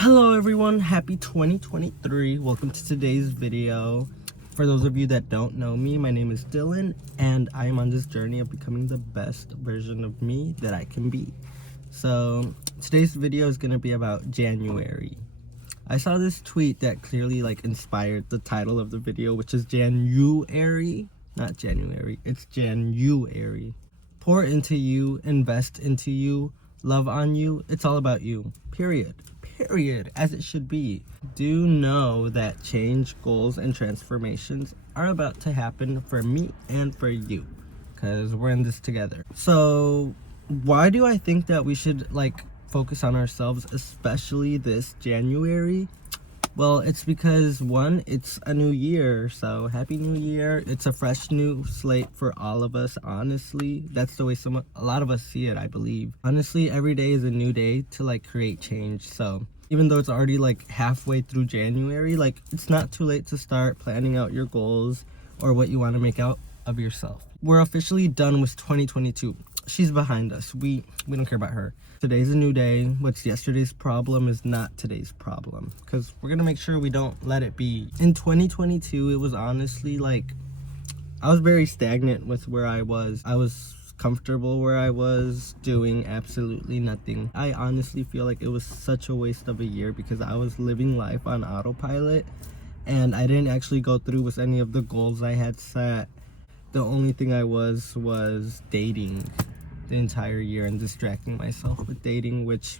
Hello everyone, happy 2023. Welcome to today's video. For those of you that don't know me, my name is Dylan and I am on this journey of becoming the best version of me that I can be. So today's video is going to be about January. I saw this tweet that clearly inspired the title of the video, which is janYOUary, not January, it's janYOUary. Pour into you, invest into you, love on you, it's all about you, period, as it should be. Do know that change, goals, and transformations are about to happen for me and for you, because we're in this together. So why do I think that we should focus on ourselves, especially this January? Well, it's because one, it's a new year, so happy new year. It's a fresh new slate for all of us, honestly. That's the way a lot of us see it, I believe. Honestly, every day is a new day to create change. So even though it's already halfway through January, it's not too late to start planning out your goals or what you want to make out of yourself. We're officially done with 2022. She's behind us. We don't care about her. Today's a new day. What's yesterday's problem is not today's problem, because we're gonna make sure we don't let it be. In 2022, it was honestly I was very stagnant with where I was. I was comfortable where I was, doing absolutely nothing. I honestly feel like it was such a waste of a year because I was living life on autopilot and I didn't actually go through with any of the goals I had set. The only thing I was dating the entire year and distracting myself with dating, which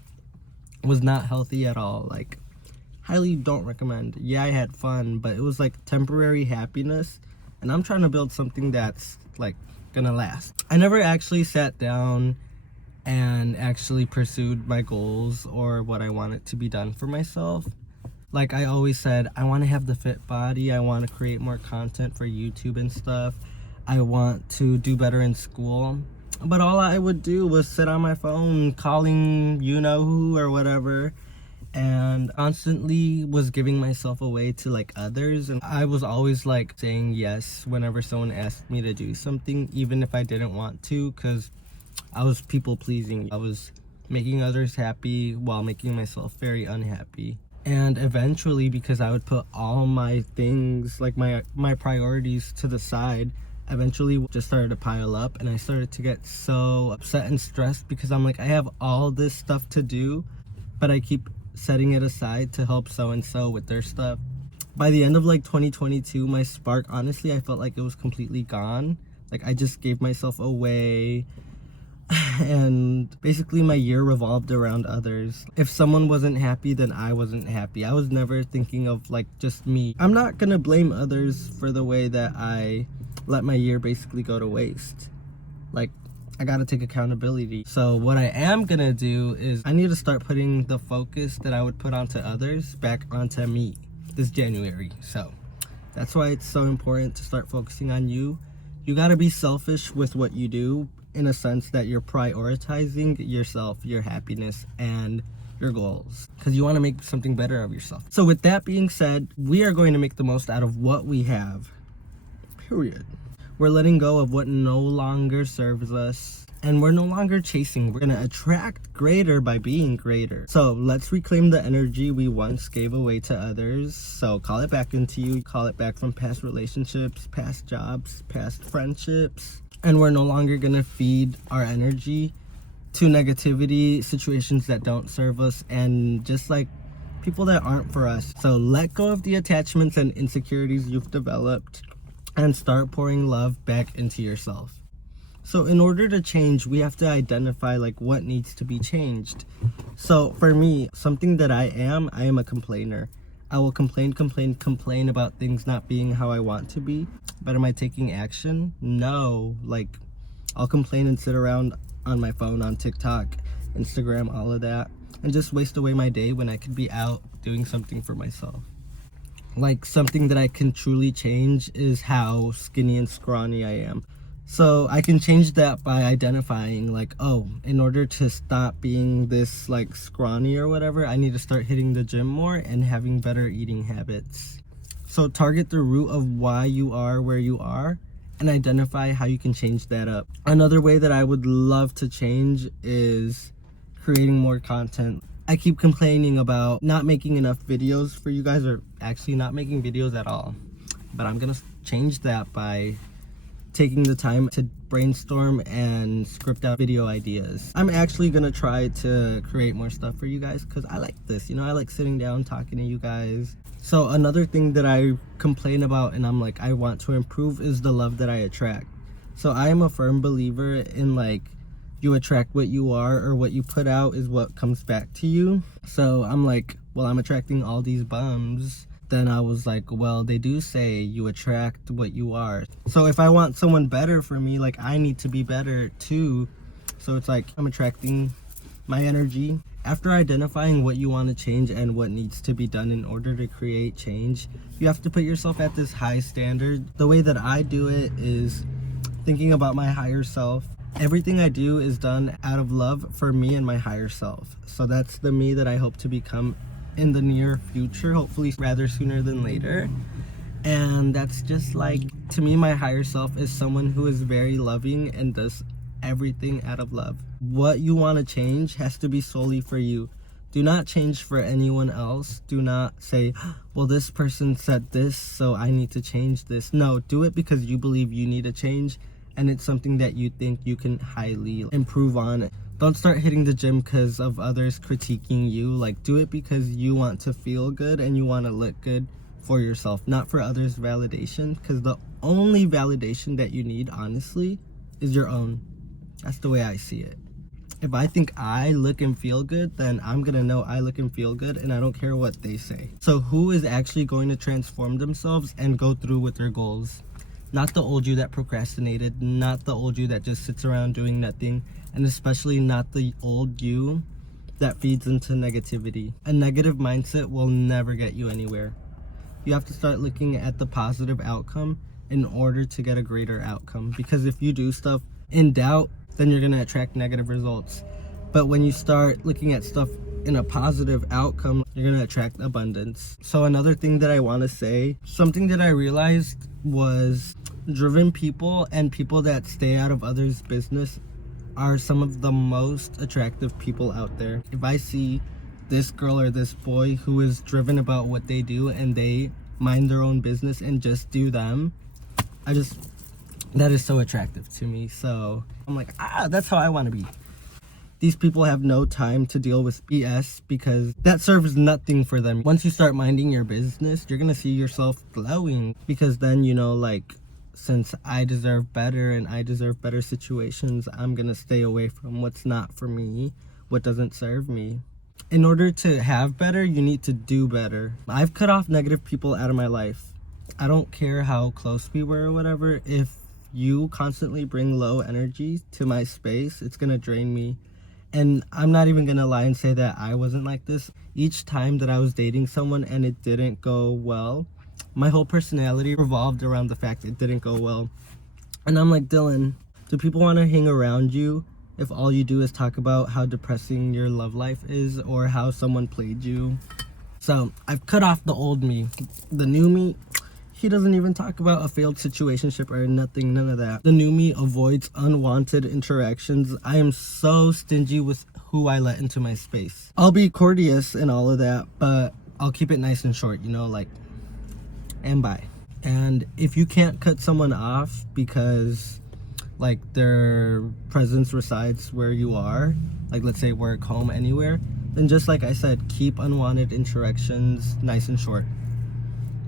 was not healthy at all. Highly don't recommend. Yeah, I had fun, but it was temporary happiness, and I'm trying to build something that's gonna last. I never actually sat down and actually pursued my goals or what I wanted to be done for myself. I always said, I want to have the fit body, I want to create more content for YouTube and stuff, I want to do better in school. But all I would do was sit on my phone calling you-know-who or whatever, and constantly was giving myself away to others. And I was always saying yes whenever someone asked me to do something, even if I didn't want to, because I was people pleasing. I was making others happy while making myself very unhappy. And eventually, because I would put all my things, my priorities to the side, eventually just started to pile up, and I started to get so upset and stressed because I'm I have all this stuff to do, but I keep setting it aside to help so-and-so with their stuff. By the end of 2022, my spark, honestly, I felt it was completely gone. I just gave myself away, and basically my year revolved around others. If someone wasn't happy, then I wasn't happy. I was never thinking of just me. I'm not gonna blame others for the way that I let my year basically go to waste. I gotta take accountability. So what I am gonna do is I need to start putting the focus that I would put onto others back onto me this January. So that's why it's so important to start focusing on you. You gotta be selfish with what you do, in a sense that you're prioritizing yourself, your happiness, and your goals, because you want to make something better of yourself. So with that being said, we are going to make the most out of what we have, period. We're letting go of what no longer serves us, and we're no longer chasing. We're gonna attract greater by being greater. So let's reclaim the energy we once gave away to others. So call it back into you, call it back from past relationships, past jobs, past friendships. And we're no longer gonna feed our energy to negativity, situations that don't serve us, and just people that aren't for us. So let go of the attachments and insecurities you've developed and start pouring love back into yourself. So in order to change, we have to identify what needs to be changed. So for me, something that I am a complainer. I will complain about things not being how I want to be. But am I taking action? No. I'll complain and sit around on my phone, on TikTok, Instagram, all of that, and just waste away my day when I could be out doing something for myself. Something that I can truly change is how skinny and scrawny I am. So I can change that by identifying oh, in order to stop being this scrawny or whatever, I need to start hitting the gym more and having better eating habits. So target the root of why you are where you are and identify how you can change that up. Another way that I would love to change is creating more content. I keep complaining about not making enough videos for you guys, or actually not making videos at all. But I'm gonna change that by taking the time to brainstorm and script out video ideas. I'm actually gonna try to create more stuff for you guys because I like this, you know, I like sitting down talking to you guys. So another thing that I complain about and I'm like, I want to improve is the love that I attract. So I am a firm believer in like, you attract what you are, or what you put out is what comes back to you. So I'm like, well, I'm attracting all these bums. Then I was like, well, they do say you attract what you are. So if I want someone better for me, like I need to be better too. So it's like I'm attracting my energy. After identifying what you want to change and what needs to be done in order to create change, you have to put yourself at this high standard. The way that I do it is thinking about my higher self. Everything I do is done out of love for me and my higher self. So that's the me that I hope to become in the near future, hopefully rather sooner than later. And that's just like, to me, my higher self is someone who is very loving and does everything out of love. What you want to change has to be solely for you. Do not change for anyone else. Do not say, well, this person said this, so I need to change this. No, do it because you believe you need a change and it's something that you think you can highly improve on. Don't start hitting the gym because of others critiquing you. Like, do it because you want to feel good and you want to look good for yourself, not for others' validation. Because the only validation that you need, honestly, is your own. That's the way I see it. If I think I look and feel good, then I'm gonna know I look and feel good, and I don't care what they say. So who is actually going to transform themselves and go through with their goals? Not the old you that procrastinated, not the old you that just sits around doing nothing, and especially not the old you that feeds into negativity. A negative mindset will never get you anywhere. You have to start looking at the positive outcome in order to get a greater outcome. Because if you do stuff in doubt, then you're gonna attract negative results. But when you start looking at stuff in a positive outcome, you're gonna attract abundance. So another thing that I wanna say, something that I realized was driven people and people that stay out of others' business are some of the most attractive people out there. If I see this girl or this boy who is driven about what they do and they mind their own business and just do them, that is so attractive to me. So I'm like, that's how I want to be. These people have no time to deal with BS because that serves nothing for them. Once you start minding your business, you're gonna see yourself glowing, because then, you know, like, since I deserve better and I deserve better situations, I'm gonna stay away from what's not for me, what doesn't serve me. In order to have better, you need to do better. I've cut off negative people out of my life. I don't care how close we were or whatever. If you constantly bring low energy to my space, it's gonna drain me. And I'm not even gonna lie and say that I wasn't like this. Each time that I was dating someone and it didn't go well, my whole personality revolved around the fact it didn't go well. And I'm like, Dylan, do people want to hang around you if all you do is talk about how depressing your love life is or how someone played you? So I've cut off the old me. The new me, he doesn't even talk about a failed situationship or nothing, none of that. The new me avoids unwanted interactions. I am so stingy with who I let into my space. I'll be courteous and all of that, but I'll keep it nice and short, you know, like, and bye. And if you can't cut someone off because like their presence resides where you are, like let's say work, home, anywhere, then just like I said, keep unwanted interactions nice and short.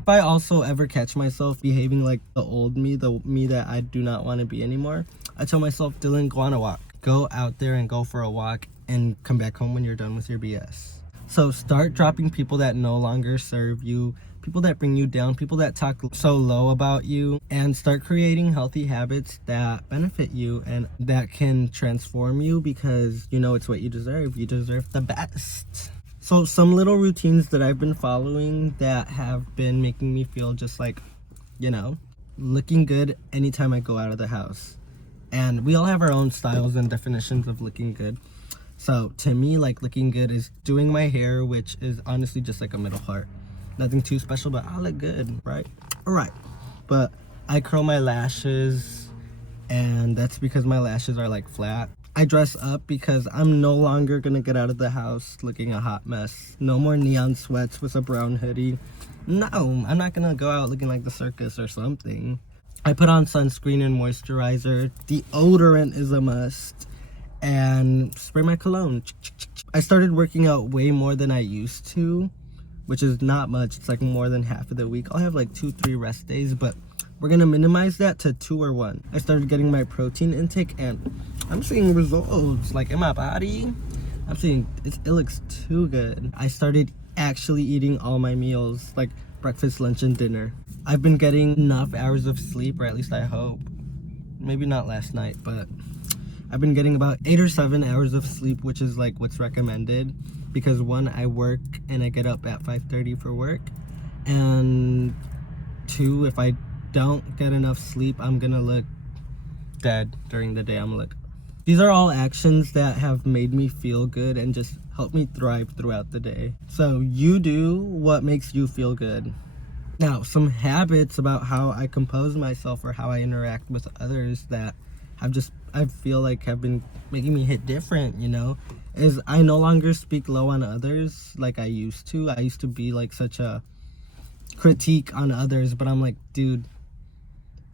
If I also ever catch myself behaving like the old me, the me that I do not want to be anymore, I tell myself, Dylan, go on a walk. Go out there and go for a walk and come back home when you're done with your BS. So start dropping people that no longer serve you, people that bring you down, people that talk so low about you, and start creating healthy habits that benefit you and that can transform you, because you know it's what you deserve. You deserve the best. So some little routines that I've been following that have been making me feel just like, you know, looking good anytime I go out of the house. And we all have our own styles and definitions of looking good. So to me, like, looking good is doing my hair, which is honestly just like a middle part. Nothing too special, but I look good, right? All right. But I curl my lashes, and that's because my lashes are like flat. I dress up because I'm no longer gonna get out of the house looking a hot mess. No more neon sweats with a brown hoodie. No, I'm not gonna go out looking like the circus or something. I put on sunscreen and moisturizer. Deodorant is a must. And spray my cologne. I started working out way more than I used to, which is not much. It's like more than half of the week. I'll have like 2-3 rest days, but we're gonna minimize that to 2 or 1. I started getting my protein intake and I'm seeing results like in my body. It looks too good. I started actually eating all my meals, like breakfast, lunch, and dinner. I've been getting enough hours of sleep, or at least I hope. Maybe not last night, but I've been getting about 8 or 7 hours of sleep, which is like what's recommended. Because 1, I work and I get up at 5:30 for work. And 2, if I don't get enough sleep, I'm gonna look dead during the day. These are all actions that have made me feel good and just help me thrive throughout the day. So you do what makes you feel good. Now, some habits about how I compose myself or how I interact with others that I feel like have been making me hit different, is I no longer speak low on others like I used to. I used to be like such a critique on others, but I'm like, dude,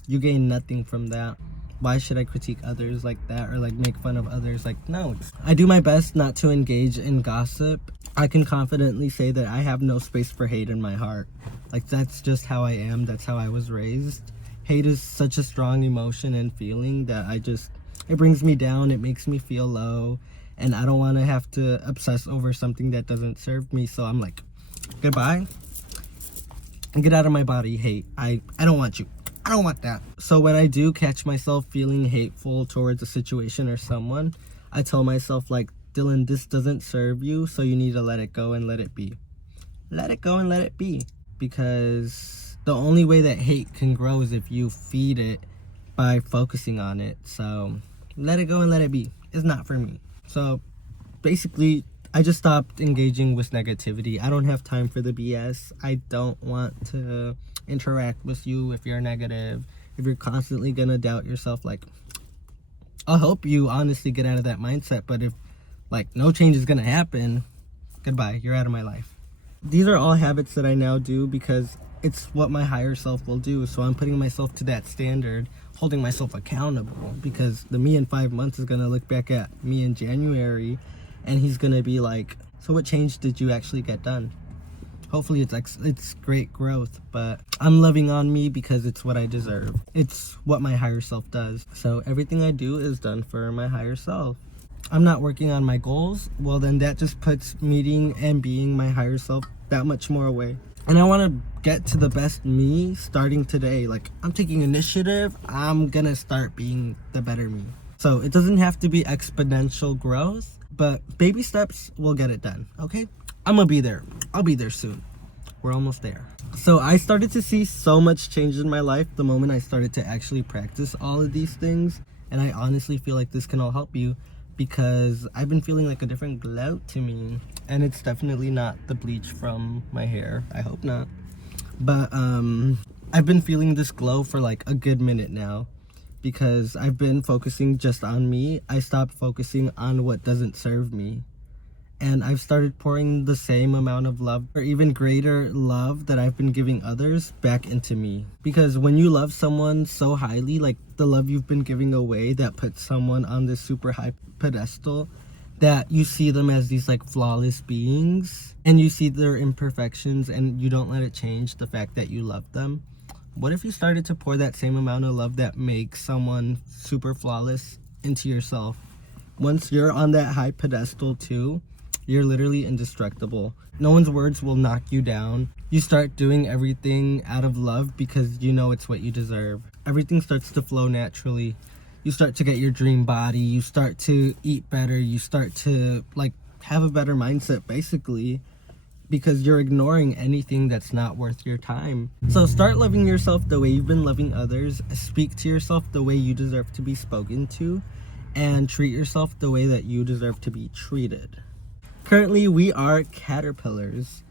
you gain nothing from that. Why should I critique others like that or like make fun of others? Like, no. I do my best not to engage in gossip. I can confidently say that I have no space for hate in my heart. Like, that's just how I am. That's how I was raised. Hate is such a strong emotion and feeling that it brings me down. It makes me feel low. And I don't want to have to obsess over something that doesn't serve me. So I'm like, goodbye. And get out of my body, hate. I don't want you. I don't want that. So when I do catch myself feeling hateful towards a situation or someone, I tell myself like, Dylan, this doesn't serve you, so you need to let it go and let it be. Let it go and let it be. Because the only way that hate can grow is if you feed it by focusing on it. So let it go and let it be. It's not for me. So basically, I just stopped engaging with negativity. I don't have time for the BS. I don't want to interact with you if you're negative, if you're constantly gonna doubt yourself. Like, I'll help you honestly get out of that mindset, but if like no change is gonna happen, goodbye, you're out of my life. These are all habits that I now do because it's what my higher self will do. So I'm putting myself to that standard, holding myself accountable, because the me in 5 months is gonna look back at me in January and he's gonna be like, so what change did you actually get done? Hopefully it's great growth, but I'm loving on me because it's what I deserve. It's what my higher self does. So everything I do is done for my higher self. I'm not working on my goals. Well, then that just puts meeting and being my higher self that much more away. And I want to get to the best me starting today. Like, I'm taking initiative. I'm gonna start being the better me. So it doesn't have to be exponential growth, but baby steps will get it done, okay? I'm gonna be there. I'll be there soon. We're almost there. So I started to see so much change in my life the moment I started to actually practice all of these things. And I honestly feel like this can all help you because I've been feeling like a different glow to me. And it's definitely not the bleach from my hair. I hope not. But I've been feeling this glow for like a good minute now because I've been focusing just on me. I stopped focusing on what doesn't serve me. And I've started pouring the same amount of love or even greater love that I've been giving others back into me. Because when you love someone so highly, like the love you've been giving away that puts someone on this super high pedestal, that you see them as these like flawless beings and you see their imperfections and you don't let it change the fact that you love them. What if you started to pour that same amount of love that makes someone super flawless into yourself? Once you're on that high pedestal too, you're literally indestructible. No one's words will knock you down. You start doing everything out of love because you know it's what you deserve. Everything starts to flow naturally. You start to get your dream body. You start to eat better. You start to like have a better mindset basically because you're ignoring anything that's not worth your time. So start loving yourself the way you've been loving others. Speak to yourself the way you deserve to be spoken to, and treat yourself the way that you deserve to be treated. Currently, we are caterpillars.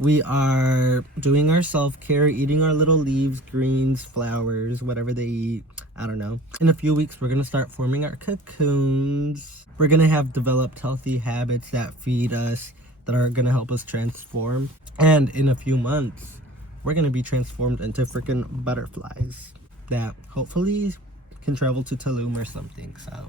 We are doing our self-care, eating our little leaves, greens, flowers, whatever they eat. I don't know. In a few weeks, we're going to start forming our cocoons. We're going to have developed healthy habits that feed us, that are going to help us transform. And in a few months, we're going to be transformed into freaking butterflies that hopefully can travel to Tulum or something. So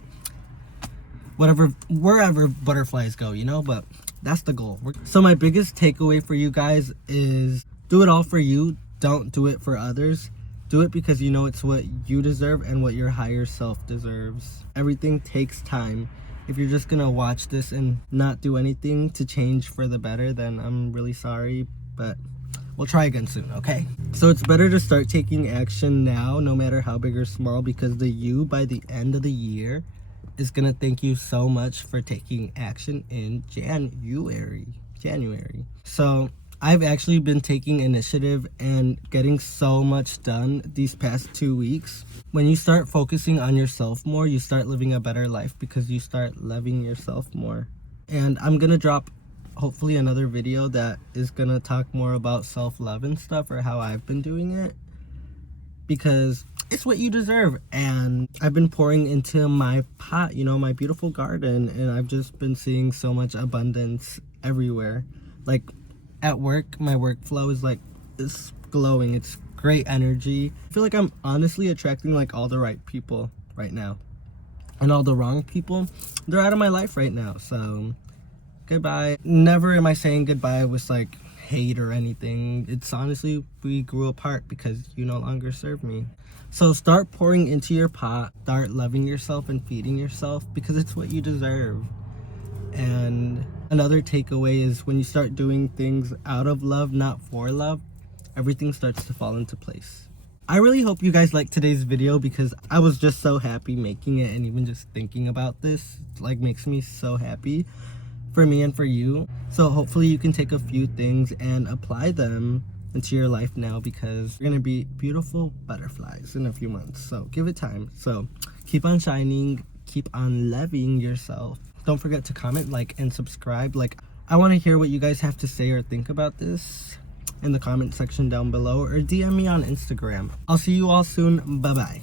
wherever butterflies go, you know, but that's the goal. So my biggest takeaway for you guys is do it all for you. Don't do it for others. Do it because you know it's what you deserve and what your higher self deserves. Everything takes time. If you're just gonna watch this and not do anything to change for the better, then I'm really sorry, but we'll try again soon, okay? So it's better to start taking action now, no matter how big or small, because the you by the end of the year is gonna thank you so much for taking action in January. So I've actually been taking initiative and getting so much done these past 2 weeks. When you start focusing on yourself more, you start living a better life because you start loving yourself more. And I'm gonna drop hopefully another video that is gonna talk more about self-love and stuff, or how I've been doing it, because it's what you deserve. And I've been pouring into my pot, you know, my beautiful garden, and I've just been seeing so much abundance everywhere. Like at work, my workflow is like, it's glowing, it's great energy. I feel like I'm honestly attracting like all the right people right now, and all the wrong people, they're out of my life right now. So goodbye. Never am I saying goodbye with like hate or anything. It's honestly, we grew apart because you no longer serve me. So start pouring into your pot, start loving yourself and feeding yourself, because it's what you deserve. And another takeaway is when you start doing things out of love, not for love, everything starts to fall into place. I really hope you guys liked today's video, because I was just so happy making it, and even just thinking about this like makes me so happy for me and for you. So hopefully you can take a few things and apply them into your life now, because you're gonna be beautiful butterflies in a few months. So give it time. So keep on shining, keep on loving yourself. Don't forget to comment, like, and subscribe. Like, I want to hear what you guys have to say or think about this in the comment section down below, or DM me on Instagram. I'll see you all soon. Bye bye.